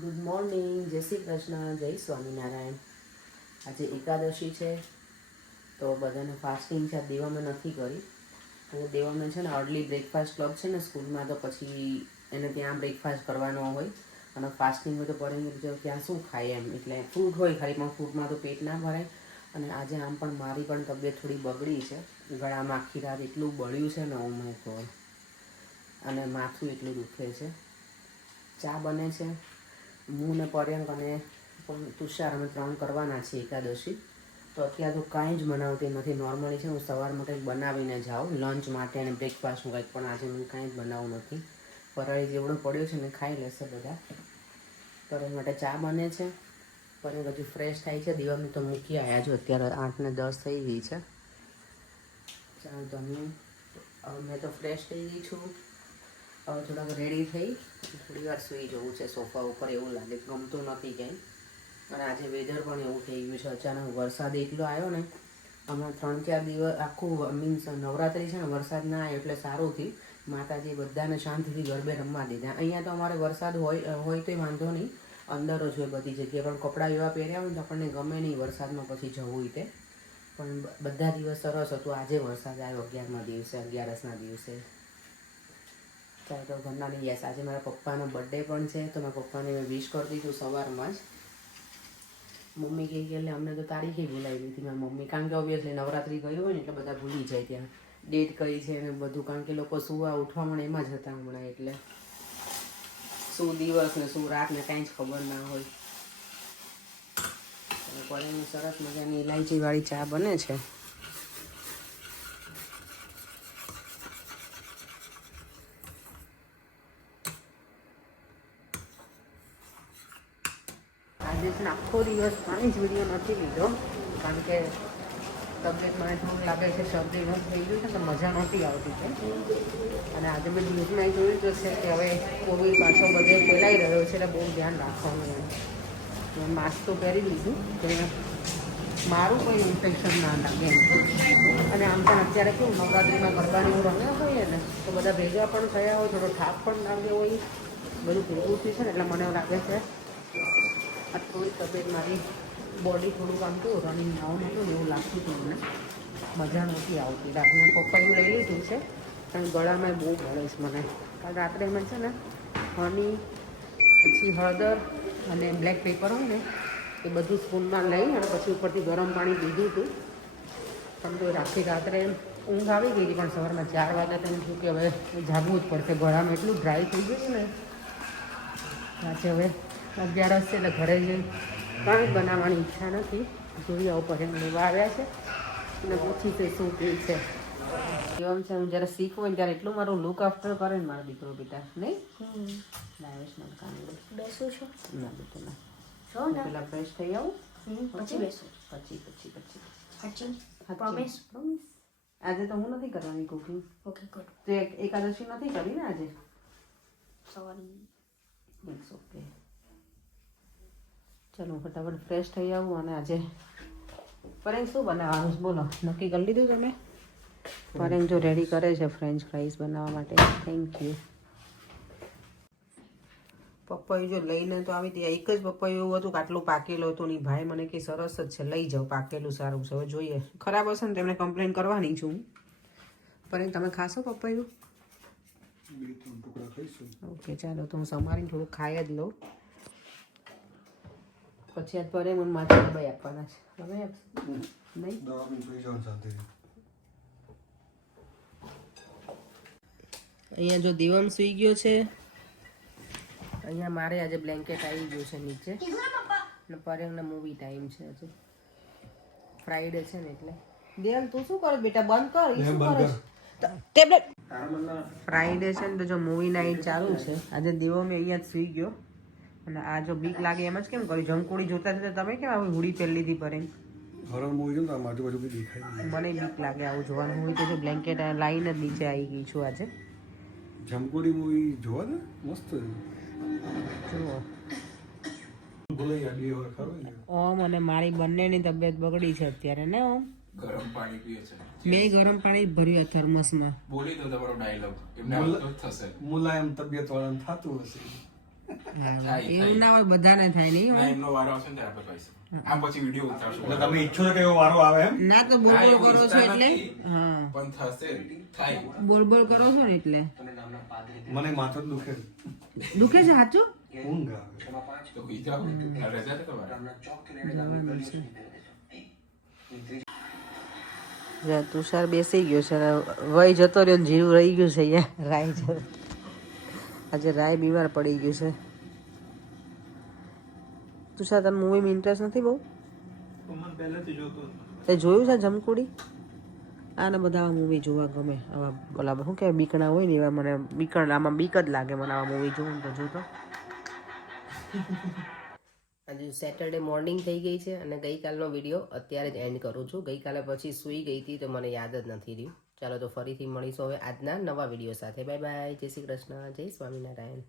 Good morning જય શ્રી કૃષ્ણ, જય સ્વામિનારાયણ. આજે એકાદશી છે, તો બધાને ફાસ્ટિંગ છે દેવામાં નથી કરી. અને દેવામાં છે ને અર્લી બ્રેકફાસ્ટ ક્લબ છે ને સ્કૂલમાં, તો પછી એને ત્યાં બ્રેકફાસ્ટ કરવાનો હોય. અને ફાસ્ટિંગ હોય તો પડે ત્યાં શું ખાય એમ. એટલે ફ્રૂટ હોય, ખાલી પણ ફ્રૂટમાં તો પેટ ના ભરાય. અને આજે આમ પણ મારી પણ તબિયત થોડી બગડી છે. ગળામાં આખી રાત એટલું બળ્યું છે ને ઓ માય ગોડ અને માથું એટલું દુખે છે. ચા બને છે. હું ને પર્યંક અને તુષાર અમે ત્રણ કરવાના છીએ એકાદશી. તો અત્યારે તો કાંઈ જ બનાવતી નથી. નોર્મલી છે હું સવારમાં કંઈક બનાવીને જાઉં. લંચ માટે અને બ્રેકફાસ્ટનું કંઈક પણ આજે હું કાંઈ જ બનાવવું નથી. ફરાળી જેવડો પડ્યો છે ને, ખાઈ લેશે બધા. એના માટે ચા બને છે. પર્યંક હજુ ફ્રેશ થાય છે. દિવાળી તો મૂકી આવ્યા છો. અત્યારે આઠ ને દસ થઈ ગઈ છે. ચાલ તમે મેં તો ફ્રેશ થઈ ગઈ છું. હવે થોડાક રેડી થઈ. થોડી વાર સૂઈ જવું છે સોફા ઉપર, એવું લાગે, ગમતું નથી કંઈ પણ આજે વેધર પણ એવું થઈ ગયું છે. અચાનક વરસાદ એટલો આવ્યો ને, હમણાં ત્રણ ચાર દિવસ આખું મીન્સ નવરાત્રિ છે ને, વરસાદ ના આવ્યો એટલે સારું થયું. માતાજી બધાને શાંતિથી ગરબે રમવા દીધા. અહીંયા તો અમારે વરસાદ હોય હોય તોય વાંધો નહીં. અંદર જ હોય બધી જગ્યાએ. પણ કપડાં એવા પહેર્યા હોય તો આપણને ગમે નહીં વરસાદમાં પછી જવું તે. પણ બધા દિવસ સરસ હતું. આજે વરસાદ આવ્યો અગિયારમાં દિવસે, અગિયારસના દિવસે. ચાલો તો ઘરના નહીં યસ, આજે મારા પપ્પાનો બર્થડે પણ છે, તો મારા પપ્પાને મેં વિશ કરી દીધું સવારમાં જ. મમ્મી કહે કે એટલે અમને તો તારીખે ભૂલાવી દીધી મારી મમ્મી, કારણ કે ઓબ્વિયસલી નવરાત્રી ગયું હોય ને, એટલે બધા ભૂલી જાય ત્યાં. ડેટ કઈ છે ને બધું, કારણ કે લોકો સુવા ઉઠવા મળે એમાં જ હતા હમણાં, એટલે. શું દિવસ ને શું રાત ને કાંઈ જ ખબર ના હોય. કોલેજમાં સરસ મજાની ઇલાયચી વાળી ચા બને છે. આજે છે ને આખો દિવસ કાંઈ જ વીડિયો નથી લીધો. કારણ કે તબિયત મને થોડું લાગે છે શરદીનું થઈ ગયું છે, તો મજા નહોતી આવતી છે અને આજે મેં ન્યૂઝમાં જોયું તો છે કે હવે કોવિડ પાછો બધે ફેલાઈ રહ્યો છે એટલે બહુ ધ્યાન રાખવાનું મેં માસ્ક તો પહેરી લીધું કે મારું કોઈ ઇન્ફેક્શન ના લાગે અને આમ પણ અત્યારે કેવું, નવરાત્રિમાં ગરબાને રમ્યા હોઈએ ને તો બધા ભેગા પણ થયા હોય, થોડો થાક પણ લાગ્યો હોય, બધું ભેગું થયું છે ને એટલે મને એવું લાગે છે આ થોડી તબિયત મારી બોડી થોડુંક આમ કેવું રનિંગ ડાઉન હતું ને એવું લાગતું હતું મને. મજા નહોતી આવતી. રાતના પપ્પાયું લઈ લીધું છે, પણ ગળામાં બહુ ભળે છે મને. કાલ રાત્રે મને છે ને હની પછી હળદર અને બ્લેક પેપર હોય ને, એ બધું સ્પૂનમાં લઈ અને પછી ઉપરથી ગરમ પાણી દીધું હતું. પણ તો આખી રાત્રે ઊંઘ આવી ગઈ હતી, પણ સવારમાં ચાર વાગ્યા તેમ થયું કે હવે જાગવું જ પડશે. ગળામાં એટલું ડ્રાય થઈ ગયું ને. આજે હવે અગિયારસ છે એટલે ઘરે જઈ કાંઈ બનાવવાની ઈચ્છા નથી. જોઈએ આવું પડે એમ લેવા આવ્યા છે. અને પૂછી છે શું કે છે. એમ છે હું જ્યારે શીખવું ને ત્યારે એટલું મારું લુક આફ્ટર કરે ને મારો દીકરો બેટા. નહીં? કામ બેસું છું. ના બેટા ના. પેલા ફ્રેશ થઈ આવું. પછી બેસું. પછી પછી પછી. Promise? Promise. આજે તો હું નથી કરવાની કુકિંગ ઓકે ગુડ તો એકાદશી નથી કરી ને આજે? સોરી ઇટ્સ ઓકે ચલો ફટાફટ ફ્રેશ થઈ આવું અને આજે પરેંગ શું બનાવવાનું છે? બોલો. નક્કી કરી લીધું તમે? પરેંગ જો રેડી કરે છે ફ્રેન્ચ ફ્રાઈઝ બનાવવા માટે. થેન્ક યુ પપૈયું જો લઈને તો આવી હતી એક જ પપૈયું એવું હતું કે આટલું પાકેલું હતું નહીં ભાઈ મને કે સરસ જ છે લઈ જાઓ પાકેલું સારું છે. હવે જોઈએ. ખરાબ હશે ને તેમને કમ્પ્લેન કરવાની છું હું. પરેંગ તમે ખાશો પપૈયું? ઓકે ચાલો તો હું સમારીને થોડું ખાઈ જ લઉં. પછી ભરે મને માથે દબાઈ આપવાના છે. આપશો? નહીં? દવા બી પી જવાનું સાથે અહીંયા જો દિવમ સુઈ ગયો છે. અહીંયા મારે આજે બ્લેન્કેટ આવી ગયું છે નીચે. અને પરેંગને મૂવી ટાઈમ છે આજે ફ્રાઈડે છે ને એટલે. દેવ તું શું કરો બેટા? બંધ કર. શું કરે ટેબ્લેટ ફ્રાઈડે છે ને તો જો મૂવી નાઈટ ચાલુ છે. આજે દેવો મેં અહીંયા જ સુઈ ગયો. અને આ જો બીક લાગે એમ જ કેમ કર્યું જમકુડી જોતા જોતા તમે કેમ આવી હુડી પહેરી લીધી પરેંગ હરણ મૂવી ને તો આજુબાજુ બી દેખાય મને બીક લાગે આવું જોવાનું. હોય તો જો બ્લેન્કેટ લાઈન જ નીચે આવી ગઈ છું આજે. જમકુડી મૂવી જોવા ને મસ્ત છે. જુઓ. ઓમ અને મારી બંનેની તબિયત બગડી છે અત્યારે ને ઓમ? ગરમ પાણી પીએ છે. મેં ગરમ પાણી ભર્યું થર્મસમાં બોલી દો તમારો ડાયલોગ એમને થશે. મુલાયમ તબિયત વાળાને થતું હશે. એવું ના હોય બધાને થાય નહીં ના એમનો વારો આવશે ને ત્યારે આપણે આ પછી વીડિયો ઉતારશું. એટલે તમે ઈચ્છો કે એવો વારો આવે એમ? ના તો બોલ બોલ કરો છો એટલે? હા. પણ થશે. થાય. બોલ બોલ કરો છો ને એટલે? મને માથું દુખે દુખે છે સાચું? ઊંઘ આવે તો હોઈ રજા છે તમારે? તુષાર બેસી ગયો છે. વય જતો રહ્યો ને જીવ રહી ગયું છે અહીંયા. રાય છે આજે રાય બીમાર પડી ગયું છે. તું સા તને મૂવીમાં ઇન્ટરેસ્ટ નથી બહુ? તે જોયું છે જમકુડી? આને બધા મૂવી જોવા ગમે, આવા ઓલા શું કહેવાય, બીકણા હોય ને એવા મને બીકણ, આમાં બીક જ લાગે મને આવા મૂવી જોઉં તો જોતો. આજે સેટરડે મોર્નિંગ થઈ ગઈ છે અને ગઈકાલનો વીડિયો અત્યારે જ એન્ડ કરું છું. ગઈકાલે પછી સૂઈ ગઈ હતી તો મને યાદ જ નથી રહ્યું. ચાલો તો ફરીથી મળીશું હવે આજના નવા વીડિયો સાથે. Bye bye. જય શ્રી કૃષ્ણ. જય સ્વામિનારાયણ.